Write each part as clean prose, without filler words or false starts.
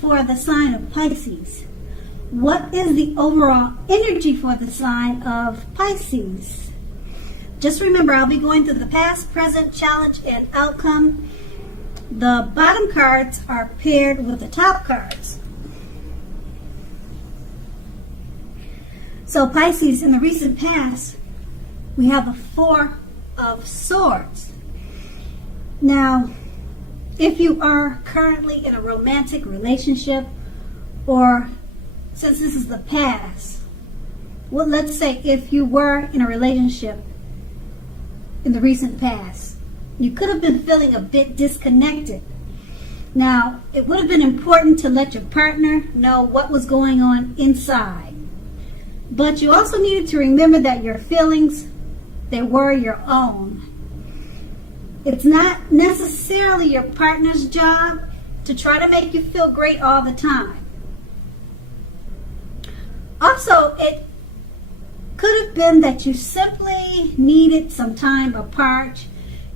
for the sign of Pisces? What is the overall energy for the sign of Pisces? Just remember, I'll be going through the past, present, challenge, and outcome. The bottom cards are paired with the top cards. So Pisces, in the recent past, we have the Four of Swords. Now, if you are currently in a romantic relationship, or since this is the past, well, let's say if you were in a relationship in the recent past, you could have been feeling a bit disconnected. Now, it would have been important to let your partner know what was going on inside. But you also needed to remember that your feelings, they were your own. It's not necessarily your partner's job to try to make you feel great all the time. Also, it could have been that you simply needed some time apart.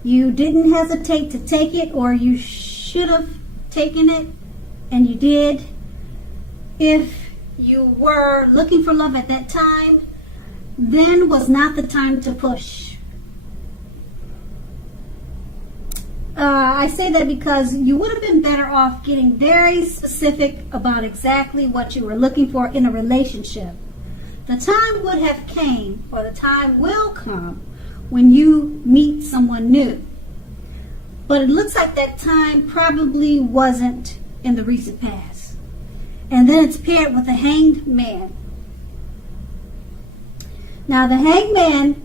You didn't hesitate to take it, or you should have taken it, and you did. If you were looking for love at that time, then was not the time to push. I say that because you would have been better off getting very specific about exactly what you were looking for in a relationship. The time would have came, or the time will come, when you meet someone new. But it looks like that time probably wasn't in the recent past. And then it's paired with the Hanged Man. Now the Hanged Man,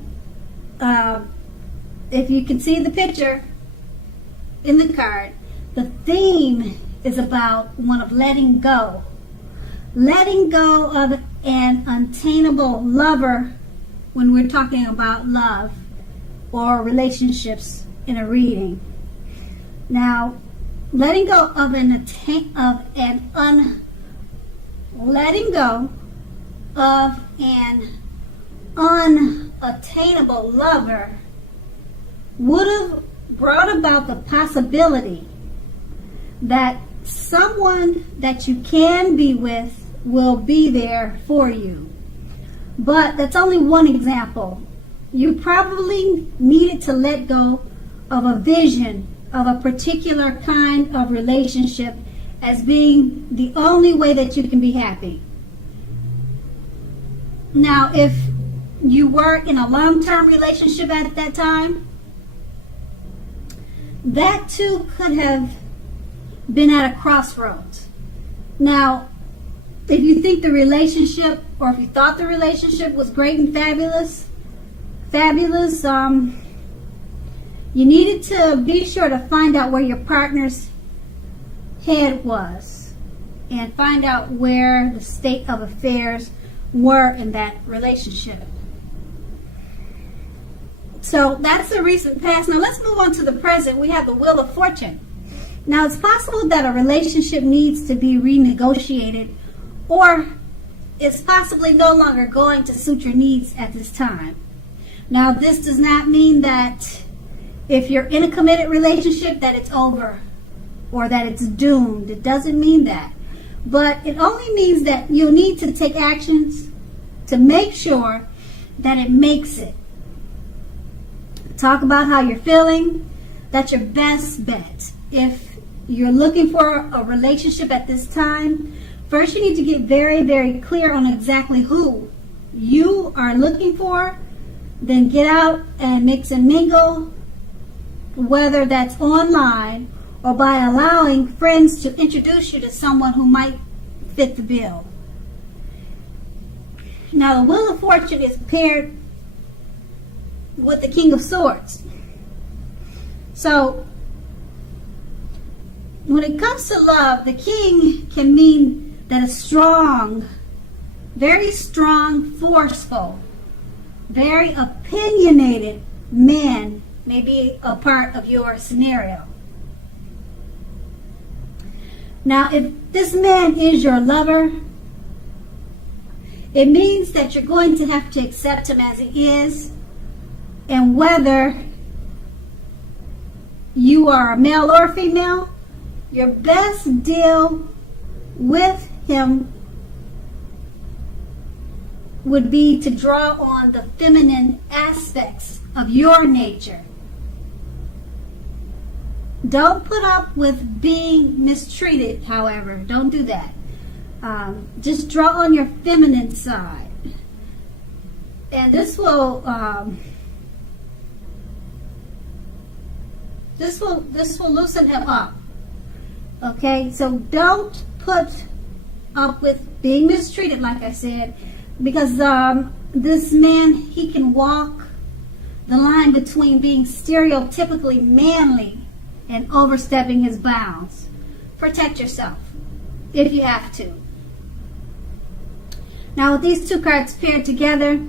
if you can see the picture in the card, the theme is about one of letting go. Letting go of an unattainable lover when we're talking about love or relationships in a reading. Now, letting go of an unattainable lover would have brought about the possibility that someone that you can be with will be there for you. But that's only one example. You probably needed to let go of a vision of a particular kind of relationship as being the only way that you can be happy. Now, if you were in a long-term relationship at that time, that too could have been at a crossroads. Now, if you think the relationship, or if you thought the relationship was great and fabulous, you needed to be sure to find out where your partner's head was and find out where the state of affairs were in that relationship. So that's the recent past. Now let's move on to the present. We have the Wheel of Fortune. Now it's possible that a relationship needs to be renegotiated, or it's possibly no longer going to suit your needs at this time. Now this does not mean that if you're in a committed relationship that it's over or that it's doomed. It doesn't mean that. But it only means that you need to take actions to make sure that it makes it. Talk about how you're feeling. That's your best bet. If you're looking for a relationship at this time, first you need to get very, very clear on exactly who you are looking for. Then get out and mix and mingle, whether that's online or by allowing friends to introduce you to someone who might fit the bill. Now the Wheel of Fortune is paired with the King of Swords. So when it comes to love, the King can mean that a strong, very strong, forceful, very opinionated man may be a part of your scenario. Now, if this man is your lover, it means that you're going to have to accept him as he is, and whether you are a male or female, your best deal with him would be to draw on the feminine aspects of your nature. Don't put up with being mistreated, however. Don't do that. Just draw on your feminine side. And this will loosen him up. Okay, so don't put up with being mistreated, like I said, because this man, he can walk the line between being stereotypically manly and overstepping his bounds. Protect yourself if you have to. Now, with these two cards paired together,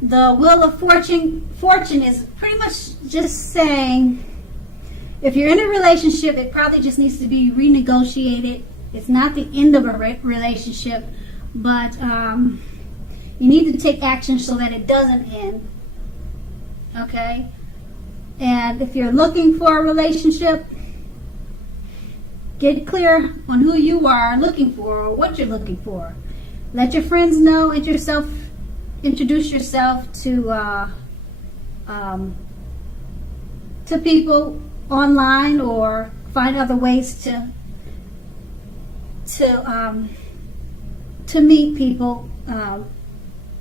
the Wheel of Fortune is pretty much just saying, if you're in a relationship, it probably just needs to be renegotiated. It's not the end of a relationship, but you need to take action so that it doesn't end. Okay? And if you're looking for a relationship, get clear on who you are looking for or what you're looking for. Let your friends know, and introduce yourself to people online, or find other ways to meet people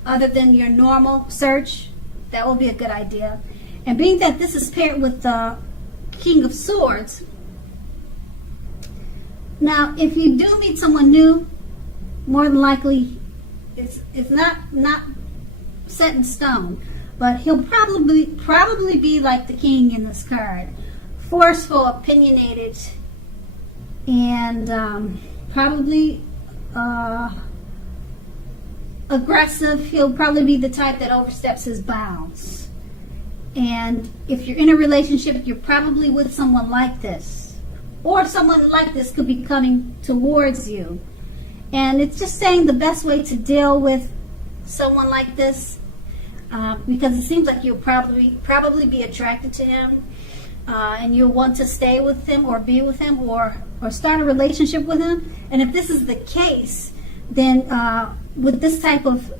other than your normal search. That will be a good idea. And being that this is paired with the King of Swords, now if you do meet someone new, more than likely it's not set in stone, but he'll probably be like the King in this card, forceful, opinionated, and probably aggressive. He'll probably be the type that oversteps his bounds. And if you're in a relationship, you're probably with someone like this, or someone like this could be coming towards you. And it's just saying the best way to deal with someone like this, because it seems like you'll probably be attracted to him, and you'll want to stay with him or be with him or start a relationship with him. And if this is the case, then with this type of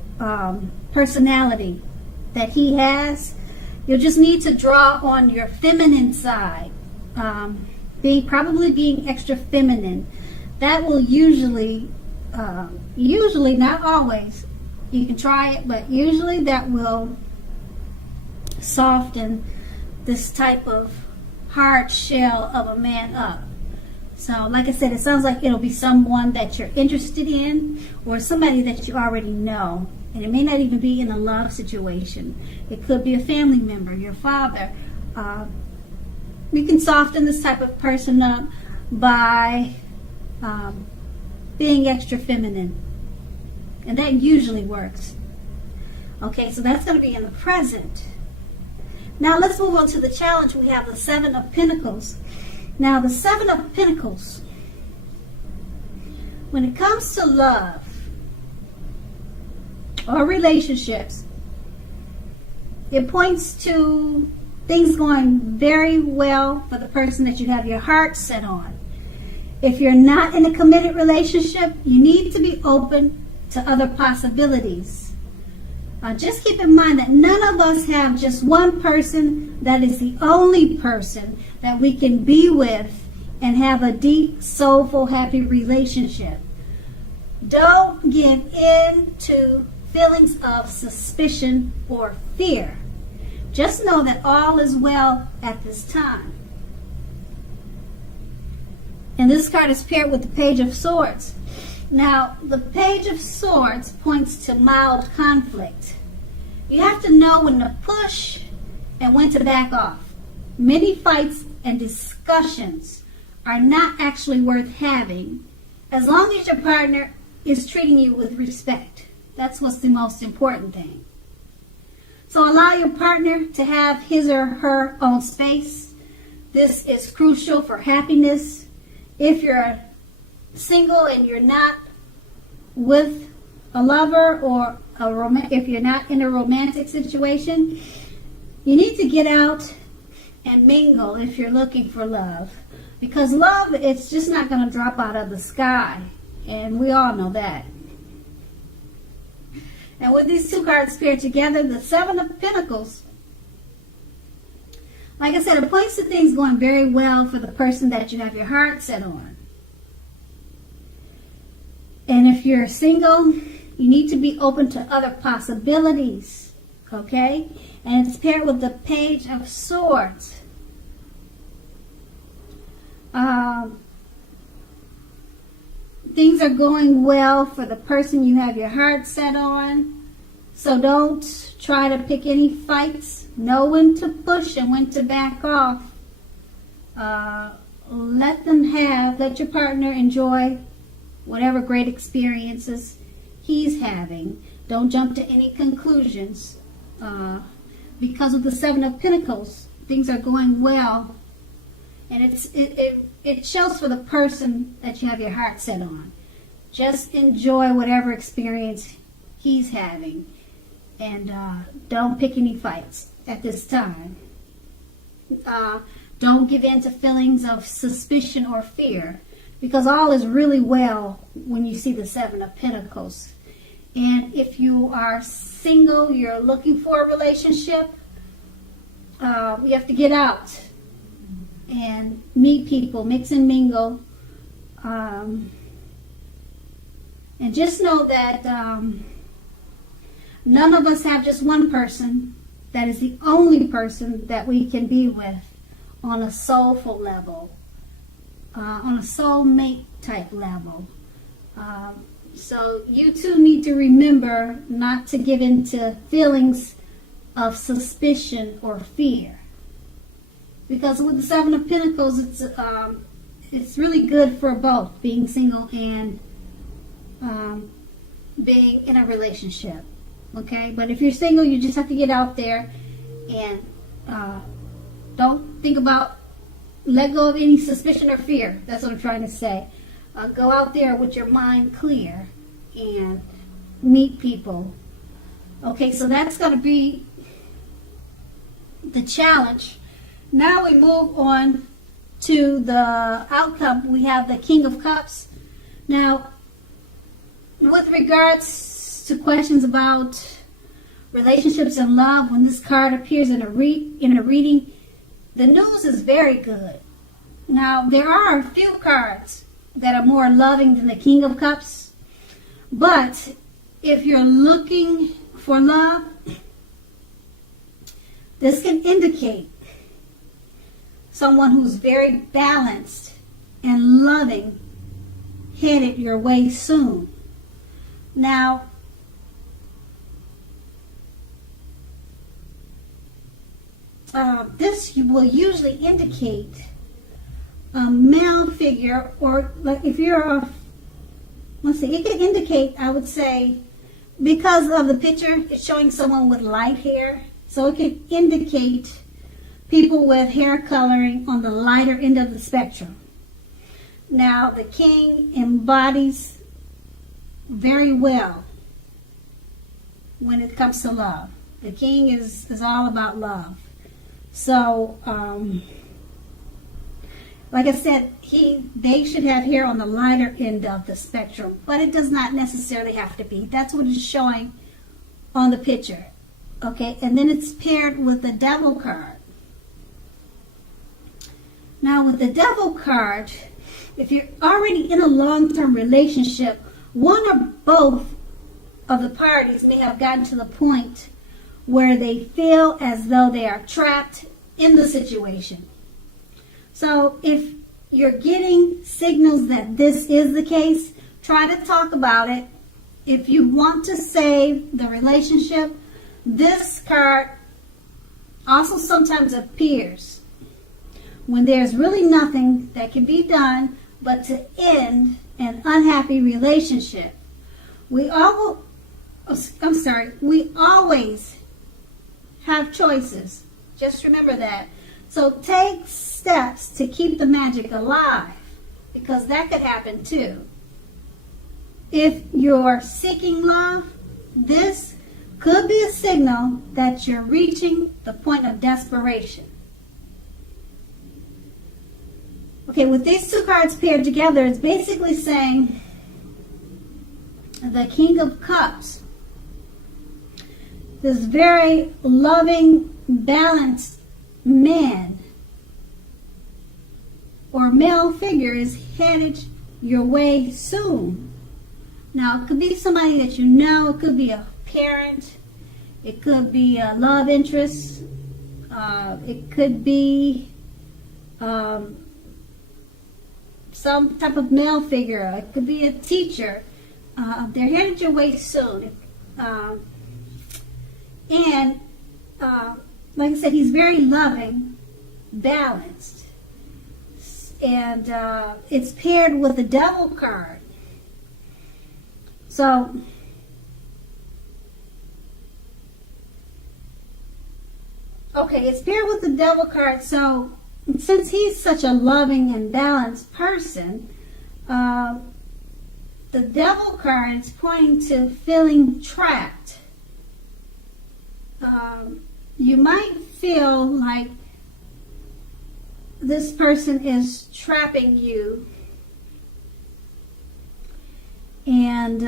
personality that he has, you'll just need to draw on your feminine side, probably being extra feminine. That will usually, not always, you can try it, but usually that will soften this type of hard shell of a man up. So, like I said, it sounds like it'll be someone that you're interested in, or somebody that you already know. And it may not even be in a love situation. It could be a family member, your father. You can soften this type of person up by being extra feminine. And that usually works. Okay, so that's going to be in the present. Now let's move on to the challenge. We have the Seven of Pentacles. Now the Seven of Pentacles, when it comes to love or relationships, it points to things going very well for the person that you have your heart set on. If you're not in a committed relationship, you need to be open to other possibilities. Just keep in mind that none of us have just one person that is the only person that we can be with and have a deep, soulful, happy relationship. Don't give in to feelings of suspicion or fear. Just know that all is well at this time. And this card is paired with the Page of Swords. Now, the Page of Swords points to mild conflict. You have to know when to push and when to back off. Many fights and discussions are not actually worth having as long as your partner is treating you with respect. That's what's the most important thing. So allow your partner to have his or her own space. This is crucial for happiness. If you're single and you're not with a lover or if you're not in a romantic situation, you need to get out and mingle if you're looking for love. Because love, it's just not going to drop out of the sky. And we all know that. And with these two cards paired together, the Seven of Pentacles, like I said, it points to things going very well for the person that you have your heart set on. And if you're single, you need to be open to other possibilities, okay? And it's paired with the Page of Swords. Things are going well for the person you have your heart set on. So don't try to pick any fights. Know when to push and when to back off. Let your partner enjoy whatever great experiences he's having. Don't jump to any conclusions. Because of the Seven of Pentacles, things are going well. And it shows for the person that you have your heart set on. Just enjoy whatever experience he's having. And don't pick any fights at this time. Don't give in to feelings of suspicion or fear. Because all is really well when you see the Seven of Pentacles. And if you are single, you're looking for a relationship, you have to get out and meet people, mix and mingle. And just know that none of us have just one person that is the only person that we can be with on a soulful level, on a soulmate type level. So you too need to remember not to give in to feelings of suspicion or fear. Because with the Seven of Pentacles, it's really good for both being single and being in a relationship. Okay, but if you're single, you just have to get out there and don't think about, let go of any suspicion or fear. That's what I'm trying to say. Go out there with your mind clear and meet people. Okay, so that's going to be the challenge. Now we move on to the outcome. We have the King of Cups. Now, with regards to questions about relationships and love, when this card appears in a reading, the news is very good. Now, there are a few cards that are more loving than the King of Cups, but if you're looking for love, this can indicate someone who's very balanced and loving headed your way soon. Now, this will usually indicate a male figure, or like if you're it can indicate, I would say, because of the picture, it's showing someone with light hair, so it can indicate people with hair coloring on the lighter end of the spectrum. Now, the King embodies very well when it comes to love. The King is all about love. So, like I said, they should have hair on the lighter end of the spectrum, but it does not necessarily have to be. That's what it's showing on the picture. Okay, and then it's paired with the Devil card. Now, with the Devil card, if you're already in a long-term relationship, one or both of the parties may have gotten to the point where they feel as though they are trapped in the situation. So if you're getting signals that this is the case, try to talk about it. If you want to save the relationship, this card also sometimes appears when there's really nothing that can be done but to end an unhappy relationship. We always have choices. Just remember that. So take steps to keep the magic alive, because that could happen too. If you're seeking love, this could be a signal that you're reaching the point of desperation. Okay, with these two cards paired together, it's basically saying the King of Cups. This very loving, balanced man or male figure is headed your way soon. Now, it could be somebody that you know. It could be a parent. It could be a love interest. It could be some type of male figure. It could be a teacher. They're headed your way soon. And like I said, he's very loving, balanced. And it's paired with the Devil card. So, okay, it's paired with the Devil card. So, since he's such a loving and balanced person, the Devil card is pointing to feeling trapped. You might feel like this person is trapping you, and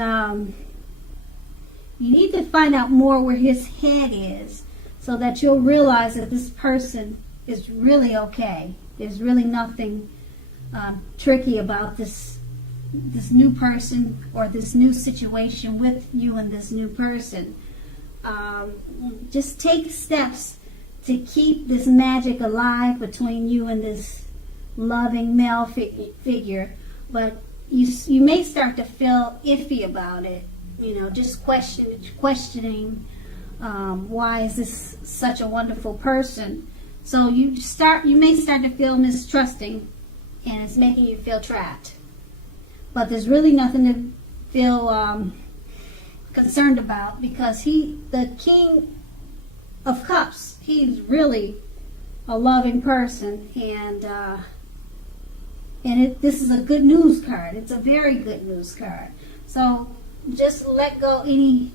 you need to find out more where his head is so that you'll realize that this person is really okay. There's really nothing tricky about this new person or this new situation with you and this new person. Just take steps to keep this magic alive between you and this loving male figure, but you may start to feel iffy about it. Just questioning why is this such a wonderful person. So you may start to feel mistrusting, and it's making you feel trapped. But there's really nothing to feel concerned about, because the King of Cups, he's really a loving person, and this is a good news card. It's a very good news card. So just let go any